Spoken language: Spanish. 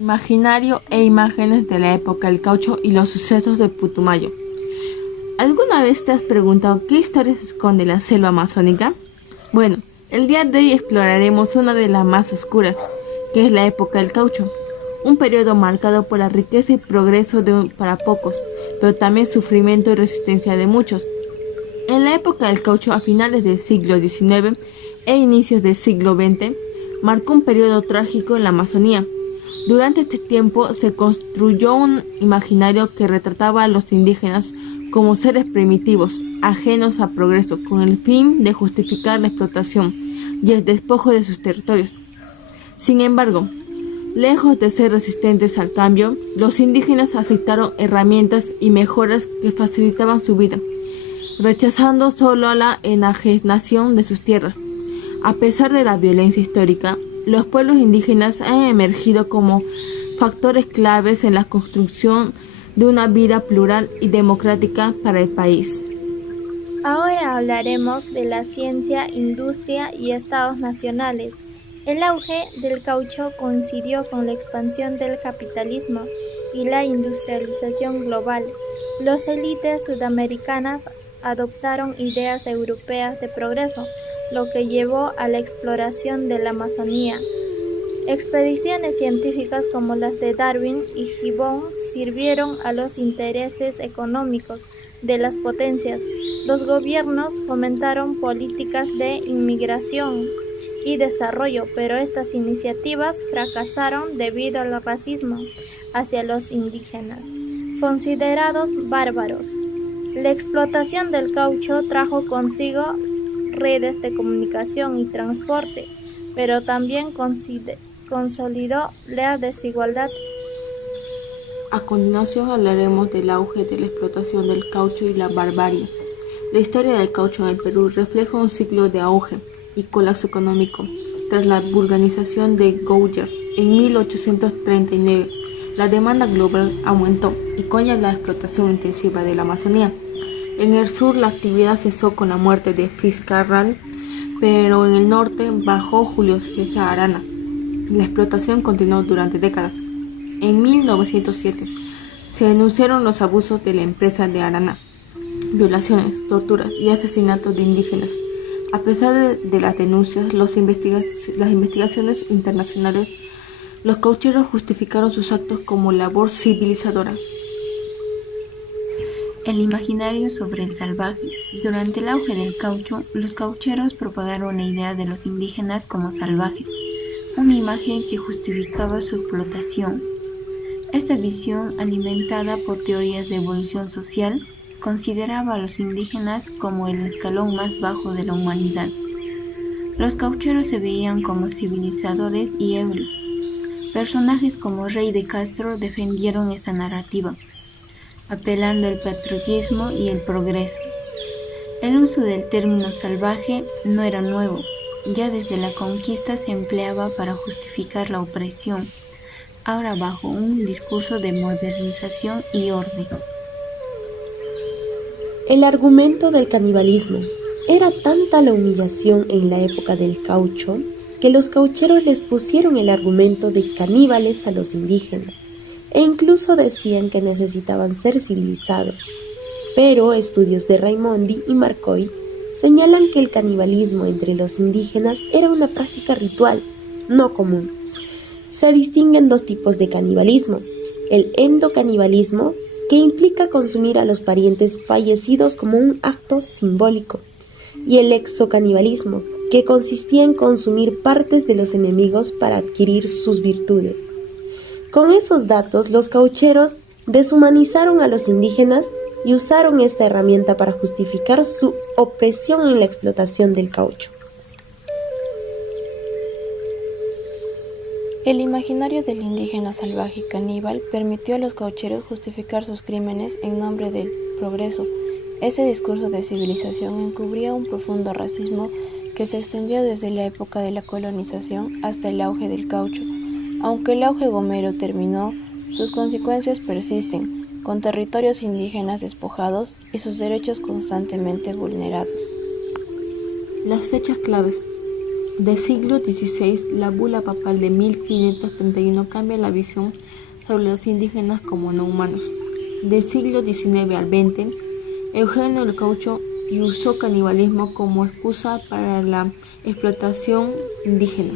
Imaginario e imágenes de la época del caucho y los sucesos de Putumayo. ¿Alguna vez te has preguntado qué historia se esconde en la selva amazónica? Bueno, el día de hoy exploraremos una de las más oscuras, que es la época del caucho, un periodo marcado por la riqueza y progreso para pocos, pero también sufrimiento y resistencia de muchos. En la época del caucho, a finales del siglo XIX e inicios del siglo XX, marcó un periodo trágico en la Amazonía. Durante este tiempo se construyó un imaginario que retrataba a los indígenas como seres primitivos, ajenos a progreso, con el fin de justificar la explotación y el despojo de sus territorios. Sin embargo, lejos de ser resistentes al cambio, los indígenas aceptaron herramientas y mejoras que facilitaban su vida, rechazando solo la enajenación de sus tierras. A pesar de la violencia histórica, los pueblos indígenas han emergido como factores claves en la construcción de una vida plural y democrática para el país. Ahora hablaremos de la ciencia, industria y estados nacionales. El auge del caucho coincidió con la expansión del capitalismo y la industrialización global. Las élites sudamericanas adoptaron ideas europeas de progreso, lo que llevó a la exploración de la Amazonía. Expediciones científicas como las de Darwin y Gibbon sirvieron a los intereses económicos de las potencias. Los gobiernos fomentaron políticas de inmigración y desarrollo, pero estas iniciativas fracasaron debido al racismo hacia los indígenas, considerados bárbaros. La explotación del caucho trajo consigo redes de comunicación y transporte, pero también consolidó la desigualdad. A continuación hablaremos del auge de la explotación del caucho y la barbarie. La historia del caucho en el Perú refleja un ciclo de auge y colapso económico. Tras la vulcanización de Gouyer en 1839, la demanda global aumentó y con ella la explotación intensiva de la Amazonía. En el sur la actividad cesó con la muerte de Fitzcarrald, pero en el norte, bajo Julio César Arana, la explotación continuó durante décadas. En 1907 se denunciaron los abusos de la empresa de Arana, violaciones, torturas y asesinatos de indígenas. A pesar de las denuncias, las investigaciones internacionales, los caucheros justificaron sus actos como labor civilizadora. El imaginario sobre el salvaje. Durante el auge del caucho, los caucheros propagaron la idea de los indígenas como salvajes, una imagen que justificaba su explotación. Esta visión, alimentada por teorías de evolución social, consideraba a los indígenas como el escalón más bajo de la humanidad. Los caucheros se veían como civilizadores y héroes. Personajes como Rey de Castro defendieron esta narrativa, apelando al patriotismo y el progreso. El uso del término salvaje no era nuevo, ya desde la conquista se empleaba para justificar la opresión, ahora bajo un discurso de modernización y orden. El argumento del canibalismo. Era tanta la humillación en la época del caucho que los caucheros les pusieron el argumento de caníbales a los indígenas e incluso decían que necesitaban ser civilizados. Pero estudios de Raimondi y Marcoy señalan que el canibalismo entre los indígenas era una práctica ritual, no común. Se distinguen dos tipos de canibalismo: el endocanibalismo, que implica consumir a los parientes fallecidos como un acto simbólico, y el exocanibalismo, que consistía en consumir partes de los enemigos para adquirir sus virtudes. Con esos datos, los caucheros deshumanizaron a los indígenas y usaron esta herramienta para justificar su opresión en la explotación del caucho. El imaginario del indígena salvaje y caníbal permitió a los caucheros justificar sus crímenes en nombre del progreso. Ese discurso de civilización encubría un profundo racismo que se extendió desde la época de la colonización hasta el auge del caucho. Aunque el auge gomero terminó, sus consecuencias persisten, con territorios indígenas despojados y sus derechos constantemente vulnerados. Las fechas claves. Del siglo XVI, la bula papal de 1531 cambia la visión sobre los indígenas como no humanos. Del siglo XIX al XX, Eugenio del Caucho usó canibalismo como excusa para la explotación indígena.